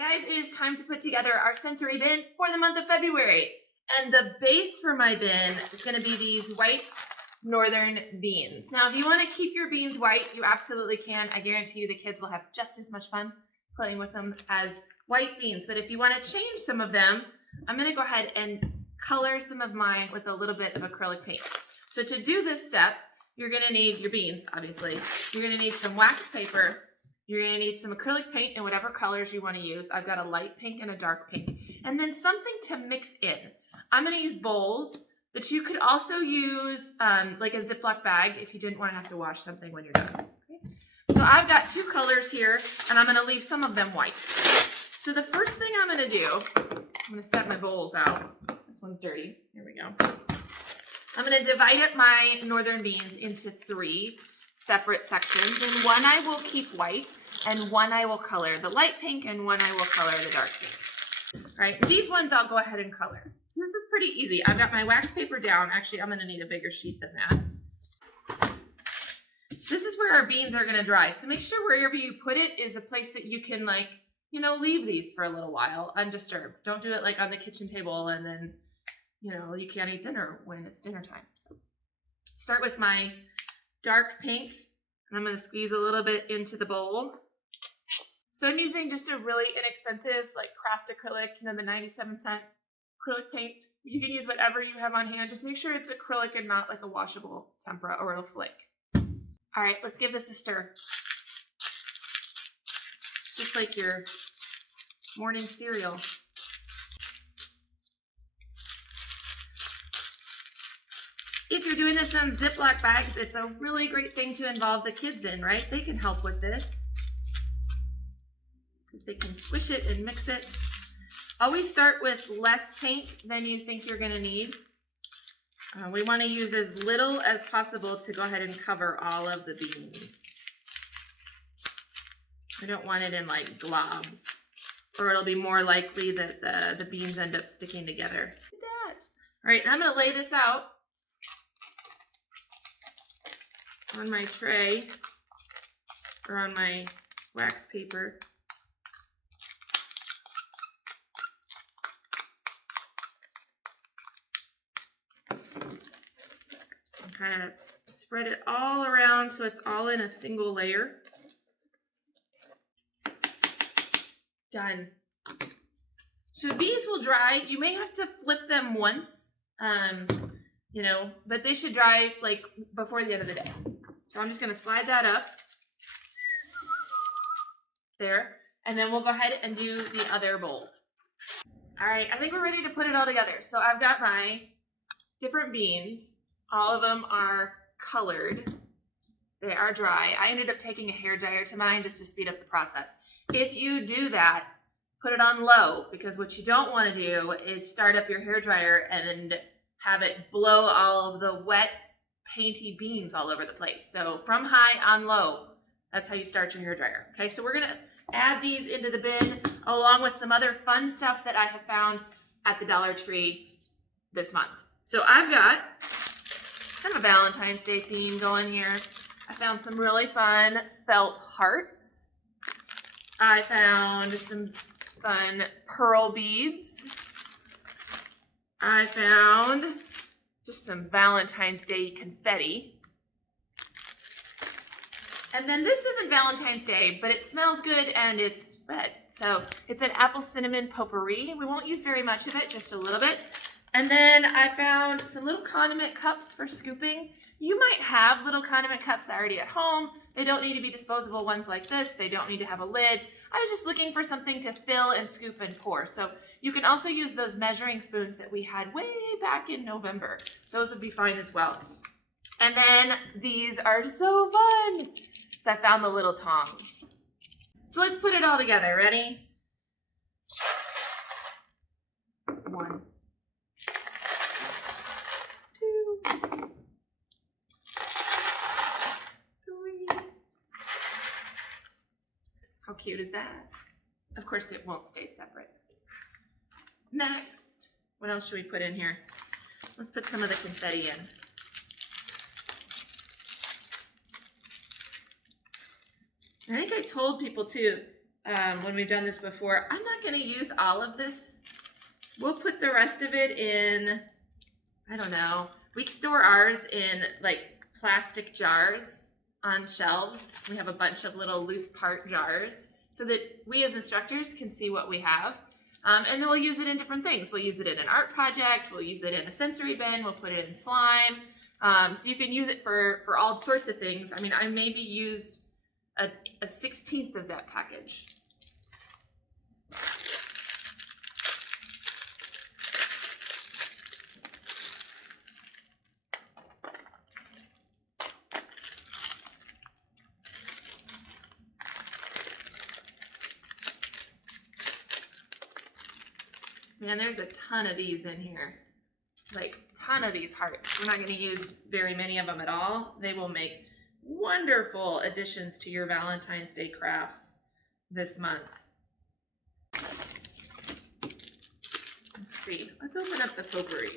Hi guys, it is time to put together our sensory bin for the month of February. And the base for my bin is going to be these white northern beans. Now, if you want to keep your beans white, you absolutely can. I guarantee you the kids will have just as much fun playing with them as white beans. But if you want to change some of them, I'm going to go ahead and color some of mine with a little bit of acrylic paint. So to do this step, you're going to need your beans, obviously. You're going to need some wax paper. You're going to need some acrylic paint in whatever colors you want to use. I've got a light pink and a dark pink. And then something to mix in. I'm going to use bowls, but you could also use like a Ziploc bag if you didn't want to have to wash something when you're done. Okay? So I've got two colors here, and I'm going to leave some of them white. So the first thing I'm going to do, I'm going to set my bowls out. This one's dirty. Here we go. I'm going to divide up my northern beans into three separate sections, and one I will keep white, and one I will color the light pink, and one I will color the dark pink. All right, these ones I'll go ahead and color. So this is pretty easy. I've got my wax paper down. Actually, I'm going to need a bigger sheet than that. This is where our beans are going to dry. So make sure wherever you put it is a place that you can, like, you know, leave these for a little while undisturbed. Don't do it like on the kitchen table and then, you know, you can't eat dinner when it's dinner time. So start with my dark pink, and I'm going to squeeze a little bit into the bowl. So I'm using just a really inexpensive, like, craft acrylic, you know, the 97-cent acrylic paint. You can use whatever you have on hand. Just make sure it's acrylic and not like a washable tempera, or it'll flake. All right, let's give this a stir. It's just like your morning cereal. If you're doing this in Ziploc bags, it's a really great thing to involve the kids in, right? They can help with this because they can squish it and mix it. Always start with less paint than you think you're going to need. We want to use as little as possible to go ahead and cover all of the beans. I don't want it in like globs, or it'll be more likely that the beans end up sticking together. Look at that. All right, now I'm going to lay this out on my tray or on my wax paper. And kind of spread it all around so it's all in a single layer. Done. So these will dry. You may have to flip them once, you know, but they should dry like before the end of the day. So I'm just going to slide that up there, and then we'll go ahead and do the other bowl. All right, I think we're ready to put it all together. So I've got my different beans. All of them are colored. They are dry. I ended up taking a hairdryer to mine just to speed up the process. If you do that, put it on low, because what you don't want to do is start up your hairdryer and have it blow all of the wet, painty beans all over the place. So from high on low, that's how you start your hairdryer. Okay, so we're going to add these into the bin along with some other fun stuff that I have found at the Dollar Tree this month. So I've got kind of a Valentine's Day theme going here. I found some really fun felt hearts. I found some fun pearl beads. I found just some Valentine's Day confetti. And then this isn't Valentine's Day, but it smells good and it's red. So it's an apple cinnamon potpourri. We won't use very much of it, just a little bit. And then I found some little condiment cups for scooping. You might have little condiment cups already at home. They don't need to be disposable ones like this. They don't need to have a lid. I was just looking for something to fill and scoop and pour. So you can also use those measuring spoons that we had way back in November. Those would be fine as well. And then these are so fun. So I found the little tongs. So let's put it all together. Ready? 1, 2, 3. How cute is that? Of course, it won't stay separate. Next, what else should we put in here? Let's put some of the confetti in. I think I told people too, when we've done this before. I'm not going to use all of this. We'll put the rest of it in, I don't know. We store ours in like plastic jars on shelves. We have a bunch of little loose part jars so that we as instructors can see what we have. And then we'll use it in different things. We'll use it in an art project. We'll use it in a sensory bin. We'll put it in slime. So you can use it for all sorts of things. I mean, I maybe used a 16th of that package. Man, there's a ton of these in here. Like, ton of these hearts. We're not going to use very many of them at all. They will make wonderful additions to your Valentine's Day crafts this month. Let's see. Let's open up the potpourri.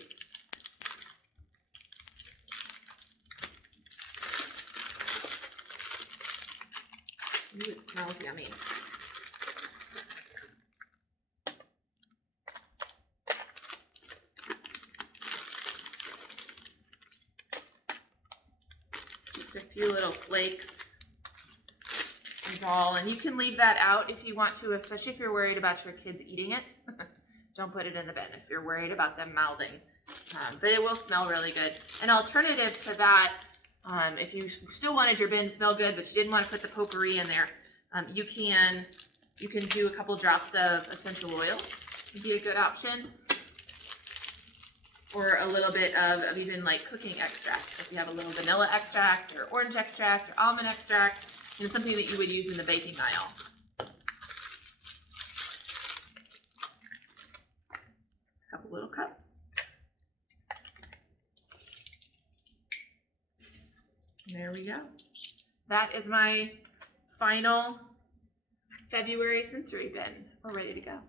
Ooh, it smells yummy. A few little flakes is all, and you can leave that out if you want to, especially if you're worried about your kids eating it. Don't put it in the bin if you're worried about them mouthing, but it will smell really good. An alternative to that, if you still wanted your bin to smell good but you didn't want to put the potpourri in there, you can do a couple drops of essential oil. Would be a good option. Or a little bit of even like cooking extract. So if you have a little vanilla extract or orange extract or almond extract, and something that you would use in the baking aisle. A couple little cups. And there we go. That is my final February sensory bin. We're ready to go.